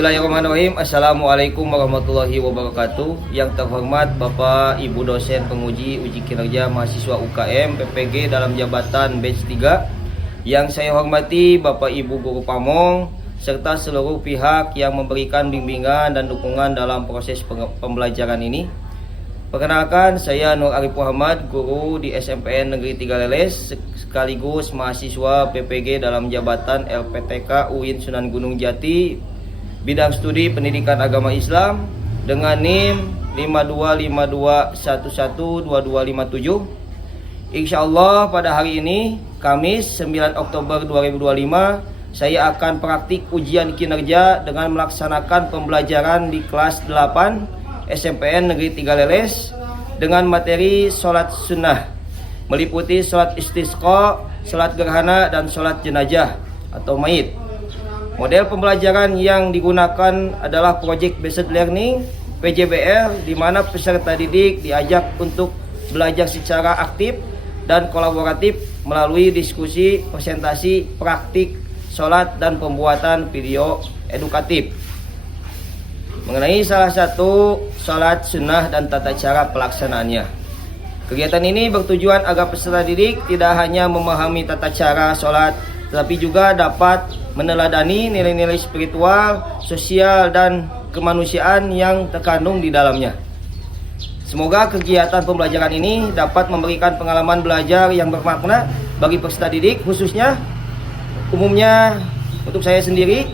Bismillahirrahmanirrahim. Assalamualaikum warahmatullahi wabarakatuh. Yang terhormat Bapak Ibu dosen penguji uji kinerja mahasiswa UKM PPG dalam jabatan batch 3. Yang saya hormati Bapak Ibu guru pamong serta seluruh pihak yang memberikan bimbingan dan dukungan dalam proses pembelajaran ini. Perkenalkan, saya Nur Arif Muhammad, guru di SMPN Negeri 3 Leles sekaligus mahasiswa PPG dalam jabatan LPTK UIN Sunan Gunung Jati, bidang studi pendidikan agama Islam dengan NIM 5252112257. Insyaallah pada hari ini Kamis 9 Oktober 2025 saya akan praktik ujian kinerja dengan melaksanakan pembelajaran di kelas 8 SMPN Negeri 3 Leles dengan materi sholat sunnah meliputi sholat istisqa, sholat gerhana, dan sholat jenazah atau mayit. Model pembelajaran yang digunakan adalah Project Based Learning PJBL, di mana peserta didik diajak untuk belajar secara aktif dan kolaboratif melalui diskusi, presentasi, praktik, sholat, dan pembuatan video edukatif mengenai salah satu sholat sunnah dan tata cara pelaksanaannya. Kegiatan ini bertujuan agar peserta didik tidak hanya memahami tata cara sholat, tetapi juga dapat meneladani nilai-nilai spiritual, sosial, dan kemanusiaan yang terkandung di dalamnya. Semoga kegiatan pembelajaran ini dapat memberikan pengalaman belajar yang bermakna bagi peserta didik, khususnya umumnya untuk saya sendiri.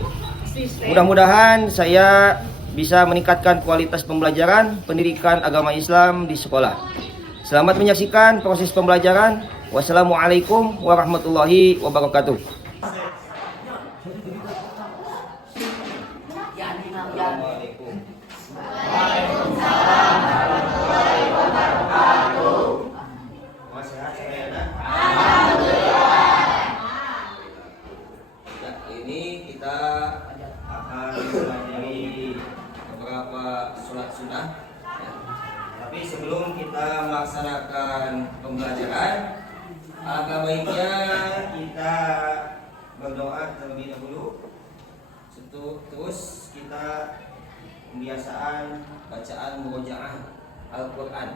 Mudah-mudahan saya bisa meningkatkan kualitas pembelajaran pendidikan agama Islam di sekolah. Selamat menyaksikan proses pembelajaran. Wassalamualaikum warahmatullahi wabarakatuh. Ini kita akan mempelajari beberapa sholat sunnah. Tapi sebelum kita melaksanakan pembelajaran, alangkah baiknya kita berdoa terlebih dahulu. Terus kita pembiasaan bacaan murojaah Al-Quran.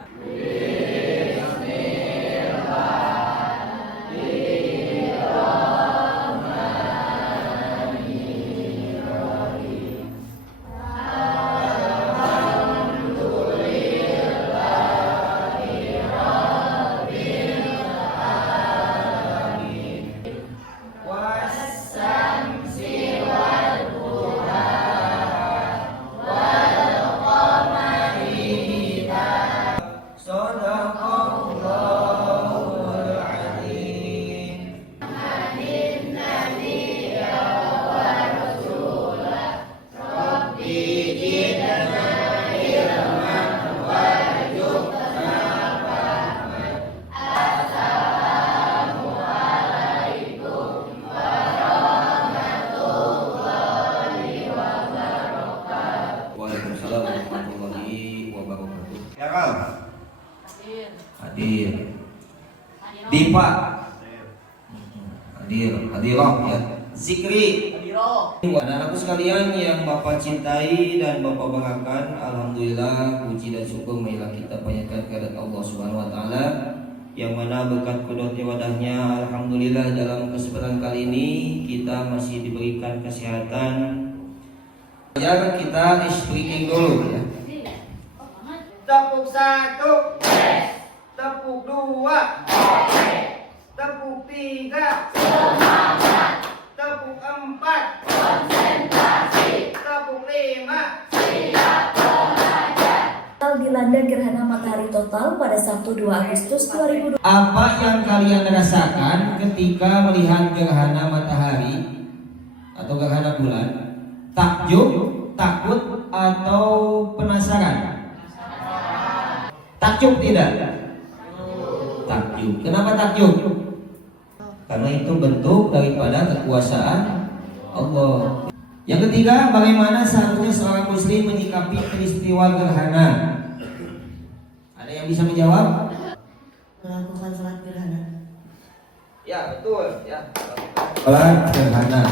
Waalaikumsalam warahmatullahi wabarakatuh. Errol hadir. Dipa hadir. Hadirah ya. Zikri hadirah. Anak-anakku sekalian yang Bapak cintai dan Bapak banggakan, alhamdulillah puji dan syukur marilah kita panjatkan kehadirat Allah Subhanahu wa taala, yang mana berkat qudrat wadahnya alhamdulillah dalam kesempatan kali ini kita masih diberikan kesehatan. Ya, kita speaking dulu ya. Tepuk 1, tepuk 2, tepuk 3, semangat, tepuk 4, konsentrasi, tepuk 5, siap belajar. Dilanda gerhana matahari total pada Sabtu 2 Agustus 2020. Apa yang kalian rasakan ketika melihat gerhana matahari atau gerhana bulan? Takjub, takut, atau penasaran? Takjub tidak? Takjub. Kenapa takjub? Karena itu bentuk daripada kekuasaan Allah. Yang ketiga, bagaimana seharusnya seorang muslim menyikapi peristiwa gerhana? Ada yang bisa menjawab? Melakukan sholat gerhana. Ya, betul ya. Sholat gerhana.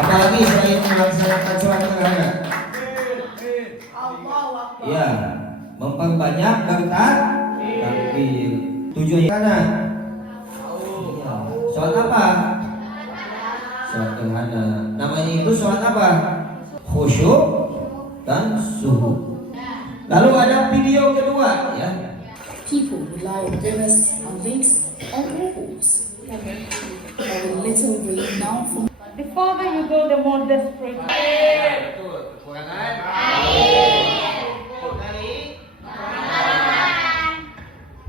Apalagi selain melaksanakan sholat gerhana? Ya, memperbanyak takbir. Tujuannya karena sholat apa? Sholat gerhana. Namanya itu sholat apa? Khusyuk dan suhu. Lalu ada video kedua, ya. People rely on mirrors, on links, on walls. A little read now from The farther you go, the more desperate. Betul, kekurangan dari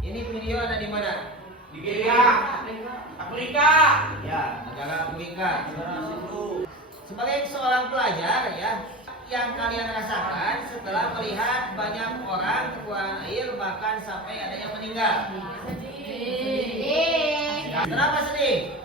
ini video ada di mana? Di Afrika. Ya, negara Afrika. Sebagai seorang pelajar, ya, yang kalian rasakan setelah melihat banyak orang kekurangan air bahkan sampai ada yang meninggal? Kenapa sedih?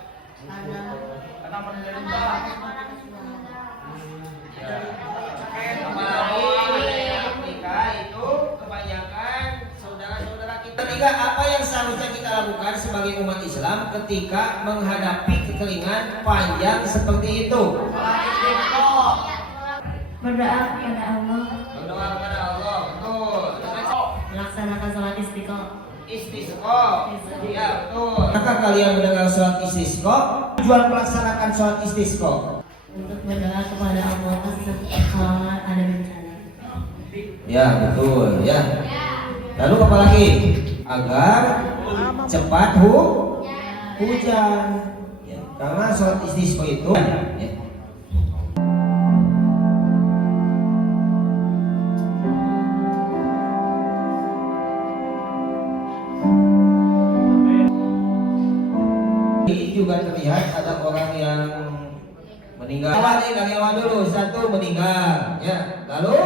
Apalagi di Afrika itu kebanyakan saudara-saudara kita. Ketiga, apa yang seharusnya kita lakukan sebagai umat Islam ketika menghadapi kekeringan panjang seperti itu? Berdoa kepada Allah, Berdoa kepada Allah, betul. melaksanakan sholat istiqomah. Istisqa, ya betul. Maka kalian mendengar sholat istisqa? Tujuan melaksanakan sholat istisqa Untuk berdoa kepada Allah kalau ada bencana. ya betul, ya. Lalu apa lagi? Agar cepat hujan. Ya, karena sholat istisqa itu ya. Juga terlihat ada orang yang meninggal. Dari awal dulu, satu meninggal, ya. Lalu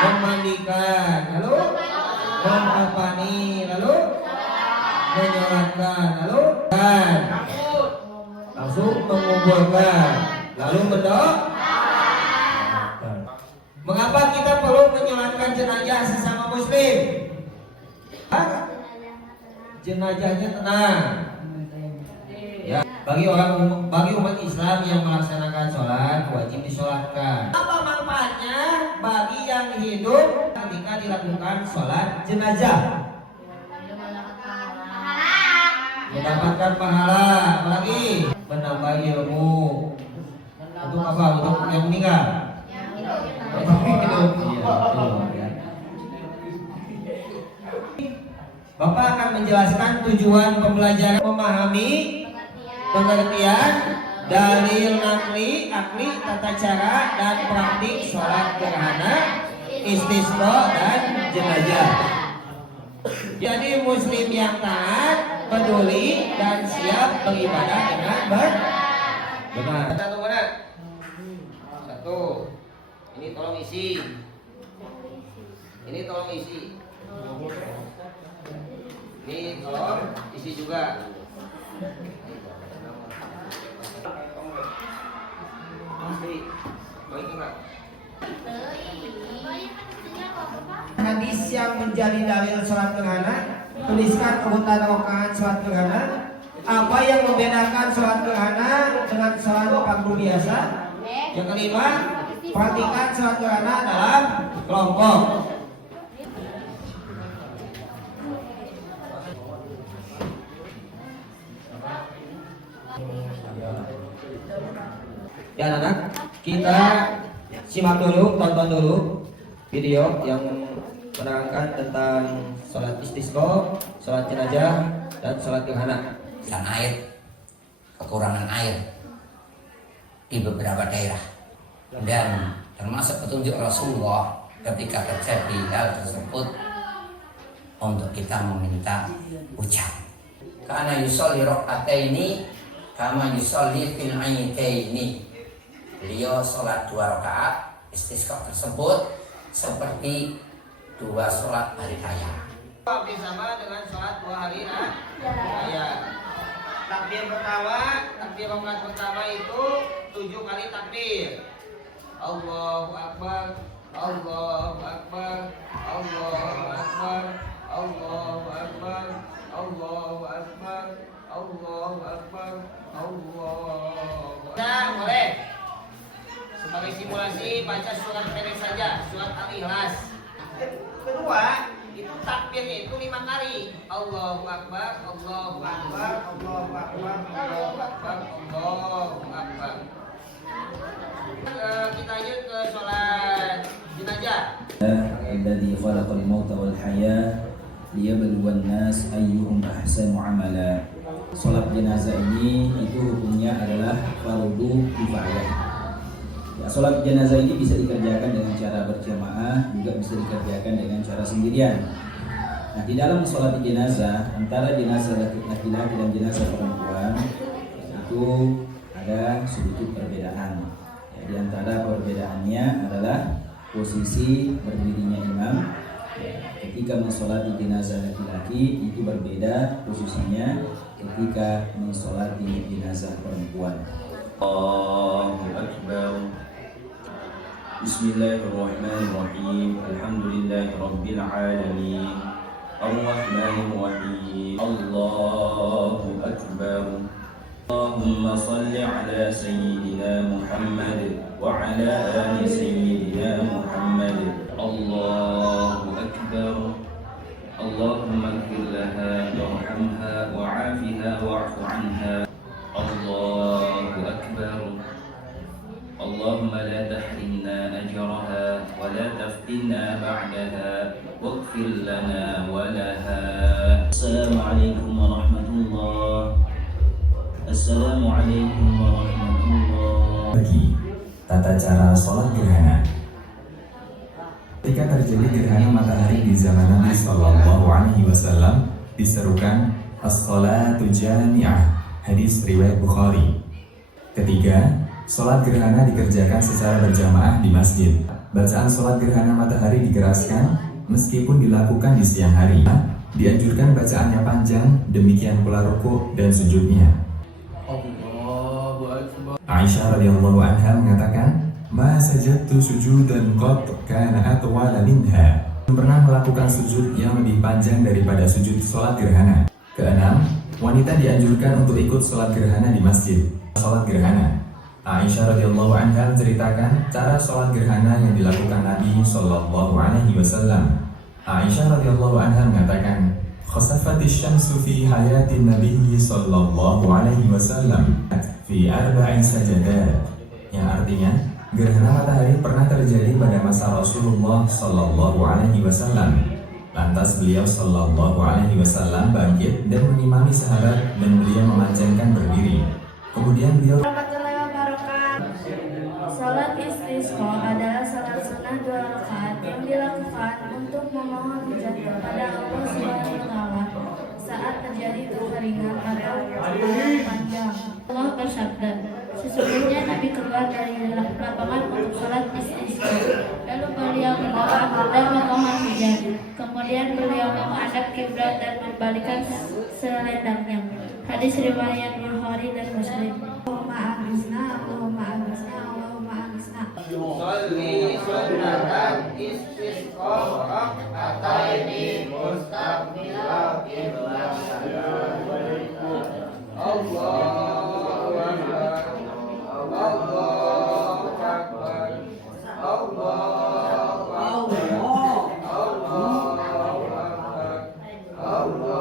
memandikan, lalu mengapani, lalu menyolatkan, lalu dan langsung menguburkan, lalu berdoa. Mengapa kita perlu menyolatkan jenazah sesama muslim? Jenazahnya tenang. Ya, bagi umat Islam yang melaksanakan sholat wajib disolatkan. Apa manfaatnya bagi yang hidup ketika dilakukan sholat jenazah? Mendapatkan pahala, apalagi menambah ilmu. Untuk apa? Untuk yang meninggal. Untuk hidup. Iya, betul, ya. Bapak akan menjelaskan tujuan pembelajaran, memahami pengertian, dalil nakli, akli, tata cara dan praktik sholat gerhana, istisqa dan jenazah. Jadi muslim yang taat, peduli dan siap beribadah dengan benar. Satu mana? Satu. Ini tolong isi. Ini tolong isi. Ini tolong isi juga. Hadis yang menjadi dalil sholat gerhana, tuliskan urutan rakaat sholat gerhana. Apa yang membedakan sholat gerhana dengan sholat fardu biasa? Yang kelima, perhatikan sholat gerhana dalam kelompok. Ya anak, kita simak dulu, tonton dulu video yang menerangkan tentang sholat istisqa, sholat jenazah, dan sholat gerhana. Dan air, kekurangan air di beberapa daerah, dan termasuk petunjuk Rasulullah ketika terjadi hal tersebut untuk kita meminta hujan. Karena yusolli rakaataini kama yusolli fil aitaini. Beliau sholat 2 rakaat istisqa tersebut seperti 2 sholat hari raya. Hampir sama dengan sholat 2 hari raya. Takbir pertama, takbir rakaat pertama itu 7 kali takbir. Allahu Akbar, Allahu Akbar, Allahu Akbar, Allahu Akbar, Allahu Akbar, Allahu Akbar, Allahu Akbar. Nah, boleh. Sebagai simulasi baca surat pendek saja, surat Al-Ikhlas. Kedua, itu takbirnya itu 5 kali. Allahu Akbar, Allahu Akbar, Allahu Akbar, Allahu Akbar, Allahu Akbar. Kita lanjut ke sholat jenazah. الذي خلق الموت والحياة ليبلو الناس أيهم أحسن عملا. Salat jenazah ini itu hukumnya adalah fardu kifayah. Ya, salat jenazah ini bisa dikerjakan dengan cara berjamaah, juga bisa dikerjakan dengan cara sendirian. Nah, di dalam salat jenazah antara jenazah laki-laki dan jenazah perempuan itu ada sedikit perbedaan. Ya, di antara perbedaannya adalah posisi berdirinya imam. Ketika mensolati jenazah laki-laki itu berbeda posisinya ketika mensolati jenazah perempuan. Allahu Akbar. Bismillahirrahmanirrahim. Alhamdulillahirabbil alamin. Ar-Rahmanir-Rahim. Allahu Akbar. Allahumma salli ala sayyidina Muhammad wa ala ali sayyidina Muhammad. Allahu Akbar. Allahumma ighfir laha warhamha wa'afiha wa'fu anha. Allahu Akbar. Allahumma la tahrimna ajraha wa la taftinna ba'daha waghfir lana wa laha. Assalamualaikum warahmatullahi. Assalamualaikum warahmatullahi. Bagi tata cara sholat gerhana. Ketika terjadi gerhana matahari di zaman Nabi Sallallahu Alaihi Wasallam diserukan as-sholatu jami'ah, hadis riwayat Bukhari. Ketiga, sholat gerhana dikerjakan secara berjamaah di masjid. Bacaan sholat gerhana matahari dikeraskan meskipun dilakukan di siang hari. Dianjurkan bacaannya panjang, demikian pula rukuk dan sujudnya. Aisyah radhiyallahu anha mengatakan, "Ma sajadtu sujudan qat kana atwala minha." Pernah melakukan sujud yang lebih panjang daripada sujud sholat gerhana. Keenam, wanita dianjurkan untuk ikut sholat gerhana di masjid. Sholat gerhana. Aisyah radhiyallahu anha menceritakan cara sholat gerhana yang dilakukan Nabi Sallallahu Alaihi Wasallam. Aisyah radhiyallahu anha mengatakan, "Khasafatis syamsu fi hayatin Nabi Sallallahu Alaihi Wasallam fi arba'in sajadat," yang artinya gerhana matahari pernah terjadi pada masa Rasulullah Sallallahu Alaihi Wasallam. Lantas beliau Sallallahu Alaihi Wasallam bangkit dan mengimami sahabat dan beliau memanjangkan berdiri. Kemudian beliau Salat istisqa adalah salat sunnah 2 rakaat yang dilakukan untuk memohon hujan kepada Allah Subhanahu wa taala saat terjadi kekeringan atau kemarau panjang. Allah bersabda, "Sesungguhnya Nabi keluar dari lapangan untuk salat istisqa. Lalu beliau berdoa dan memohon hujan. Kemudian beliau menghadap kiblat dan membalikkan selendangnya." Hadis riwayat Bukhari dan Muslim. Allahumma aghisna, Allahumma aghisna, Allahumma aghisna. Sholli sunatan istisqa rak'ataini mustaqbilal qiblah. Allahu Akbar. Allahu Akbar. Allahu Akbar. Allahu Akbar. Allahu Akbar.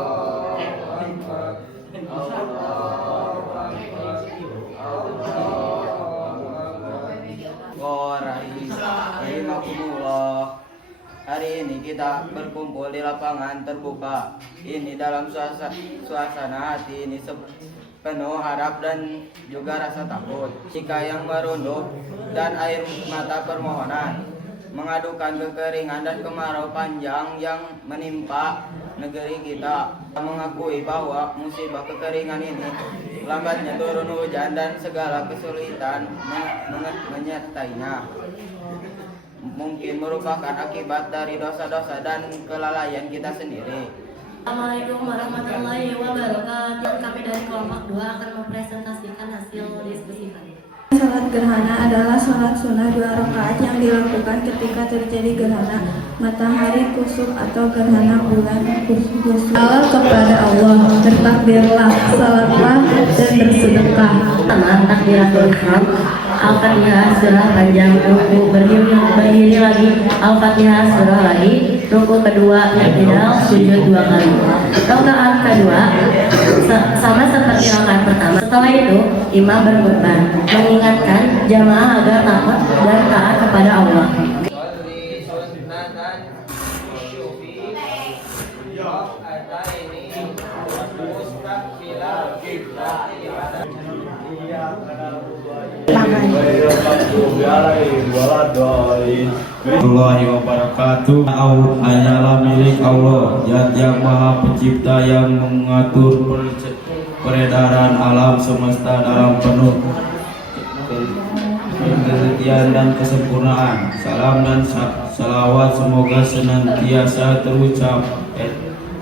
Rahimakumullah. Hari ini kita berkumpul di lapangan terbuka. Ini dalam suasana hati ini penuh harap dan juga rasa takut. Jika yang merunduk dan air mata permohonan, mengadukan kekeringan dan kemarau panjang yang menimpa negeri kita. Mengakui bahwa musibah kekeringan ini, lambatnya turun hujan dan segala kesulitan menyertainya, mungkin merupakan akibat dari dosa-dosa dan kelalaian kita sendiri. Assalamualaikum warahmatullahi wabarakatuh. Kami dari kelompok 2 akan mempresentasikan hasil diskusi kami. Salat gerhana adalah salat sunnah 2 rakaat yang dilakukan ketika terjadi gerhana matahari kusuf atau gerhana bulan kusuf. Salat kepada Allah, bertakbirlah, salatlah dan bersedekah. Takbiratul ihram Al-Fatihah surah panjang, ruku berdiri lagi, Al-Fatihah surah lagi, ruku kedua i'tidal, sujud 2 kali. Rakaat kedua sama seperti rakaat pertama. Setelah itu imam berkhutbah mengingatkan jamaah agar takut dan taat kepada Allah. Warahmatullahi wabarakatuh. Hanyalah milik Allah, Zat yang Maha Pencipta yang mengatur peredaran alam semesta dalam penuh penelitian dan kesempurnaan. Salam dan salawat semoga senantiasa terucap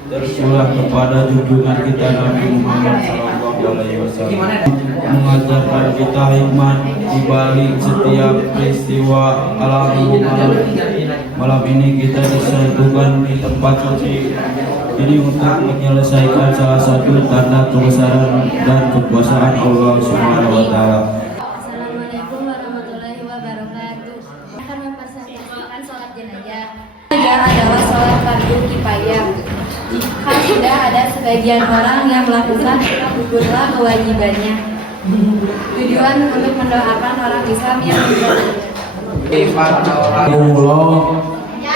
tercurah kepada junjungan kita Nabi Muhammad SAW, mengajarkan kita hikmat di balik setiap peristiwa alam. Malam ini kita disatukan di tempat suci ini untuk menyelesaikan salah satu tanda kebesaran dan kekuasaan Allah Subhanahu wa Ta'ala. Assalamualaikum warahmatullahi wabarakatuh. Akan mempersembahkan sholat jenazah. Juga adalah sholat fardu kifayah. Jika sudah ada sebagian orang yang melakukan, gugurlah kewajibannya. Tujuan untuk mendoakan orang Islam yang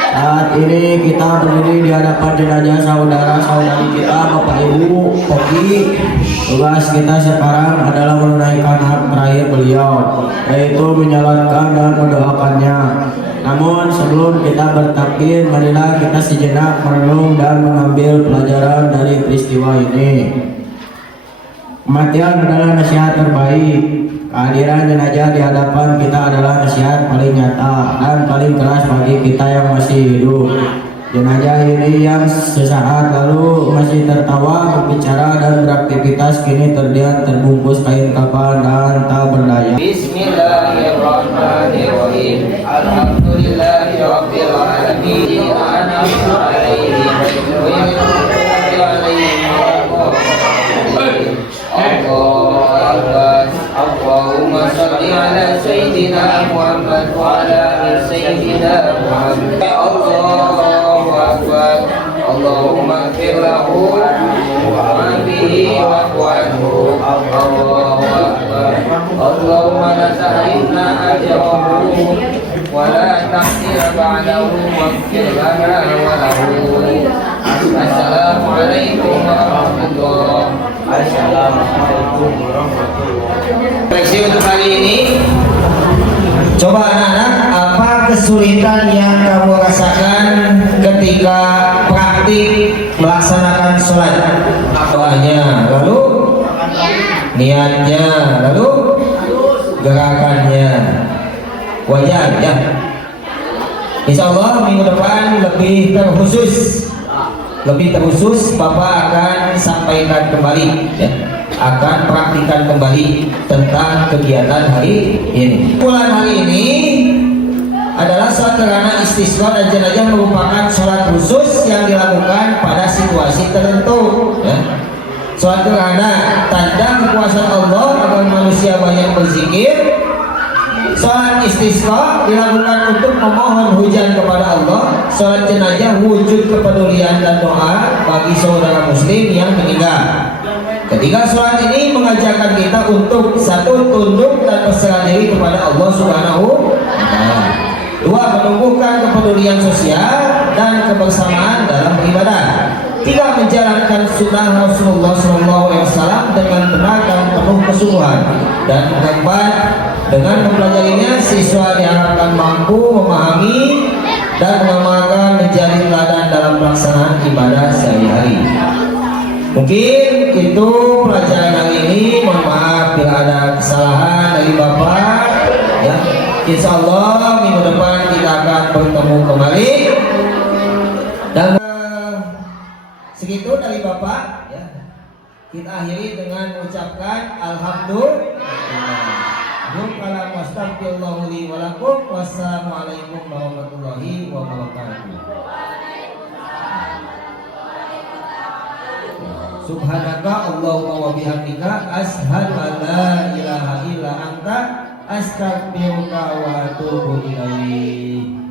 Saat ini kita berdiri di hadapan jenazah saudara-saudari kita, Bapak Ibu Poki. Tugas kita sekarang adalah menunaikan hak terakhir beliau, yaitu menyalatkan dan mendoakannya. Namun sebelum kita bertakbir, marilah kita sejenak merenung dan mengambil pelajaran dari peristiwa ini. Kematian adalah nasihat terbaik. Kehadiran jenazah di hadapan kita adalah nasihat paling nyata dan paling keras bagi kita yang masih hidup. Jenazah ini yang sesaat lalu masih tertawa, berbicara dan beraktivitas, kini terdiam terbungkus kain kafan dan tak berdaya. Bismillahirrahmanirrahim. Alhamdulillahirabbil alamin. Allahumma salli ala sayyidina Muhammad wa ala ali sayyidina Muhammad. Allahu akbar. Allahumma ighfir lahu wa bihi wa anhu. Allahu akbar. Allahumma la tahrimna ajrahu wa la tahsir ba'dahu waghfir lana wa lahu. Assalamualaikum warahmatullahi wabarakatuh. Refleksi untuk kali ini, coba anak-anak, apa kesulitan yang kamu rasakan ketika praktik melaksanakan sholat? Doanya, lalu niatnya, lalu gerakannya, wajar ya. Insya Allah minggu depan lebih terkhusus Bapak akan sampaikan kembali ya, akan praktikan kembali tentang kegiatan hari ini. Bulan hari ini adalah sholat gerhana istisqa dan jenazah merupakan sholat khusus yang dilakukan pada situasi tertentu ya. Sholat gerhana tanda kekuasaan Allah agar manusia banyak berzikir. Sholat istisqa dilakukan untuk memohon hujan kepada Allah. Sholat jenazah wujud kepedulian dan doa bagi saudara muslim yang meninggal. Ketiga sholat ini mengajarkan kita untuk satu, tunduk dan berserah diri kepada Allah Subhanahu wa Ta'ala. Dua, menumbuhkan kepedulian sosial dan kebersamaan dalam beribadah. Tiga, menjalankan sunnah Rasulullah SAW dengan benar dan penuh kesungguhan. Dan keempat, dengan mempelajarinya siswa diharapkan mampu memahami dan mengamalkan menjadi teladan dalam pelaksanaan ibadah sehari-hari. Mungkin itu pelajaran hari ini. Mohon maaf bila ada kesalahan dari Bapak ya. Insya Allah minggu depan kita akan bertemu kembali. Dan segitu dari Bapak ya. Kita akhiri dengan mengucapkan alhamdulillah. Wassalamualaikum warahmatullahi wabarakatuh. Subhanaka Allahumma wa bihamdika asyhadu an la ilaha illa anta astaghfiruka wa atubu ilaik.